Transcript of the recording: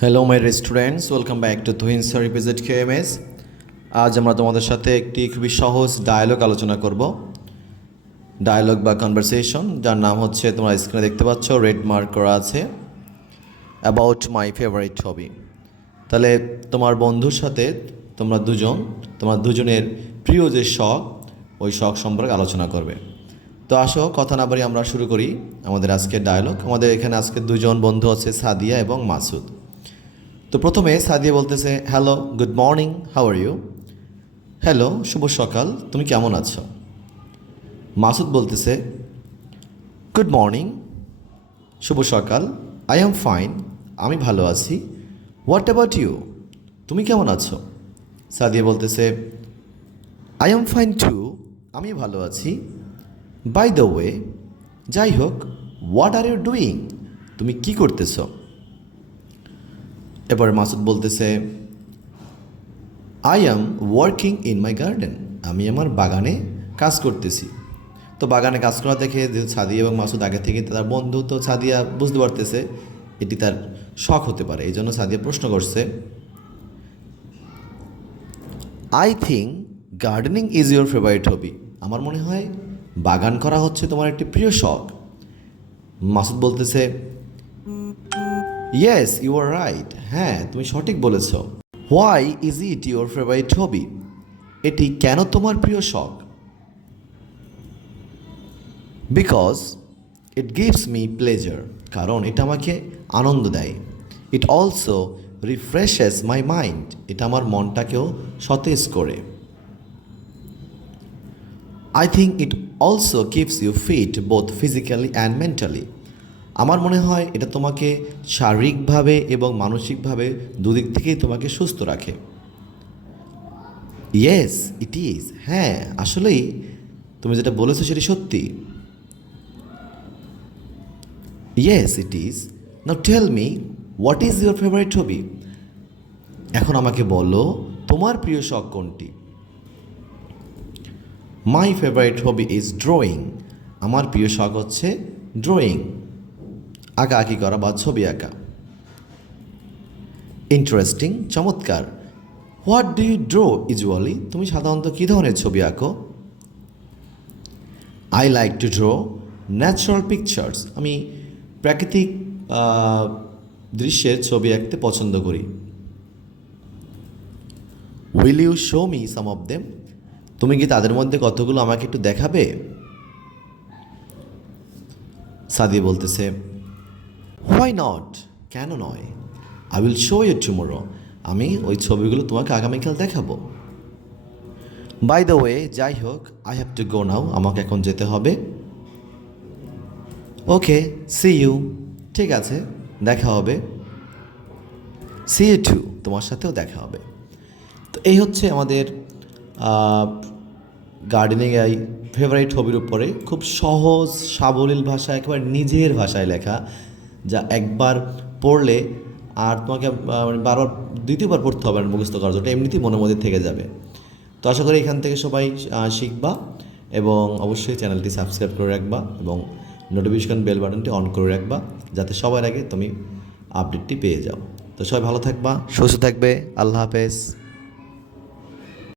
Hello my students, welcome back to Tuhin sir রিপিজেড KMS. আজ আমরা তোমাদের সাথে একটি খুবই সহজ ডায়ালগ আলোচনা করব। ডায়ালগ বা কনভারসেশন, যার নাম হচ্ছে, তোমরা স্ক্রিনে দেখতে পাচ্ছ, রেড মার্ক করা আছে, অ্যাবাউট মাই ফেভারিট হবি। তাহলে তোমার বন্ধুর সাথে তোমার দুজনের প্রিয় যে শখ, ওই শখ সম্পর্কে আলোচনা করবে। তো আসো, কথা না বাড়ি আমরা শুরু করি আমাদের আজকের ডায়ালগ। আমাদের এখানে আজকে দুজন বন্ধু আছে, সাদিয়া এবং মাসুদ। তো প্রথমে সাদিয়া বলতেছে, hello, good morning, how are you? Hello, শুভ সকাল, তুমি কেমন আছো? মাসুদ বলতেছে, গুড মর্নিং, শুভ সকাল, আই এম ফাইন, আমি ভালো আছি। What about you? তুমি কেমন আছো? সাদিয়া বলতেছে, আই এম ফাইন টু, আমি ভালো আছি। বাই দ্য ওয়ে, যাই হোক, হোয়াট আর ইউ ডুইং? তুমি কি করতেছ? এবার মাসুদ বলতেছে, I am working in my garden, আমি আমার বাগানে কাজ করতেছি। তো বাগানে কাজ করা দেখে সাদিয়া এবং মাসুদ আগে থেকে তার বন্ধু, তো সাদিয়া বুঝতে পারতেছে এটি তার শখ হতে পারে। এই জন্য সাদিয়া প্রশ্ন করছে, I think gardening is your favourite হবি, আমার মনে হয় বাগান করা হচ্ছে তোমার একটি প্রিয় শখ। মাসুদ বলতেছে, ইয়েস, ইউ আর রাইট, হ্যাঁ তুমি সঠিক বলেছ। Why is it your favourite হবি, এটি কেন তোমার প্রিয় শখ? Because it gives me pleasure, কারণ এটা আমাকে আনন্দ দেয়। ইট অলসো রিফ্রেশেস মাই মাইন্ড, এটা আমার মনটাকেও সতেজ করে। I think it also keeps you fit both physically and mentally, আমার মনে হয় এটা তোমাকে শারীরিকভাবে এবং মানসিকভাবে দুদিক থেকেই তোমাকে সুস্থ রাখে। ইয়েস ইট ইজ, হ্যাঁ আসলেই তুমি যেটা বলেছো সেটি সত্যি। Yes it is, now tell me what is your favourite hobby, এখন আমাকে বলো তোমার প্রিয় শখ কোনটি? My favourite hobby is drawing, আমার প্রিয় শখ হচ্ছে ড্রয়িং, আঁকাআঁকি করা বা ছবি আঁকা। ইন্টারেস্টিং, চমৎকার। What do you draw usually, তুমি সাধারণত কী ধরনের ছবি আঁকো? I like to draw natural pictures, আমি প্রাকৃতিক দৃশ্যের ছবি আঁকতে পছন্দ করি। Will you show me some of them, তুমি কি তাদের মধ্যে কতগুলো আমাকে একটু দেখাবে? সাদিয়া বলতেছে, হোয়াই নট, কেন নয়? I will show you tomorrow, আমি ওই ছবিগুলো তোমাকে আগামীকাল দেখাবো। বাই দ্য ওয়ে, যাই হোক, আই হ্যাভ টু গো নাও, আমাকে এখন যেতে হবে। ওকে, সি ইউ, ঠিক আছে, দেখা হবে। সি ইউ টু, তোমার সাথেও দেখা হবে। তো এই হচ্ছে আমাদের গার্ডেনিং এই ফেভারিট হবির উপরে খুব সহজ সাবলীল ভাষায়, একেবারে নিজের ভাষায় লেখা, যা একবার পড়লে আর তোমাকে মানে বারবার দ্বিতীয়বার পড়তে হবে না মুখস্থ করার জন্য, এমনিতেই মনের মধ্যে থেকে যাবে। তো আশা করি এখান থেকে সবাই শিখবা, এবং অবশ্যই চ্যানেলটি সাবস্ক্রাইব করে রাখবা এবং নোটিফিকেশন বেল বাটনটি অন করে রাখবা, যাতে সবার আগে তুমি আপডেটটি পেয়ে যাও। তো সবাই ভালো থাকবা, সুস্থ থাকবে, আল্লাহ হাফেজ।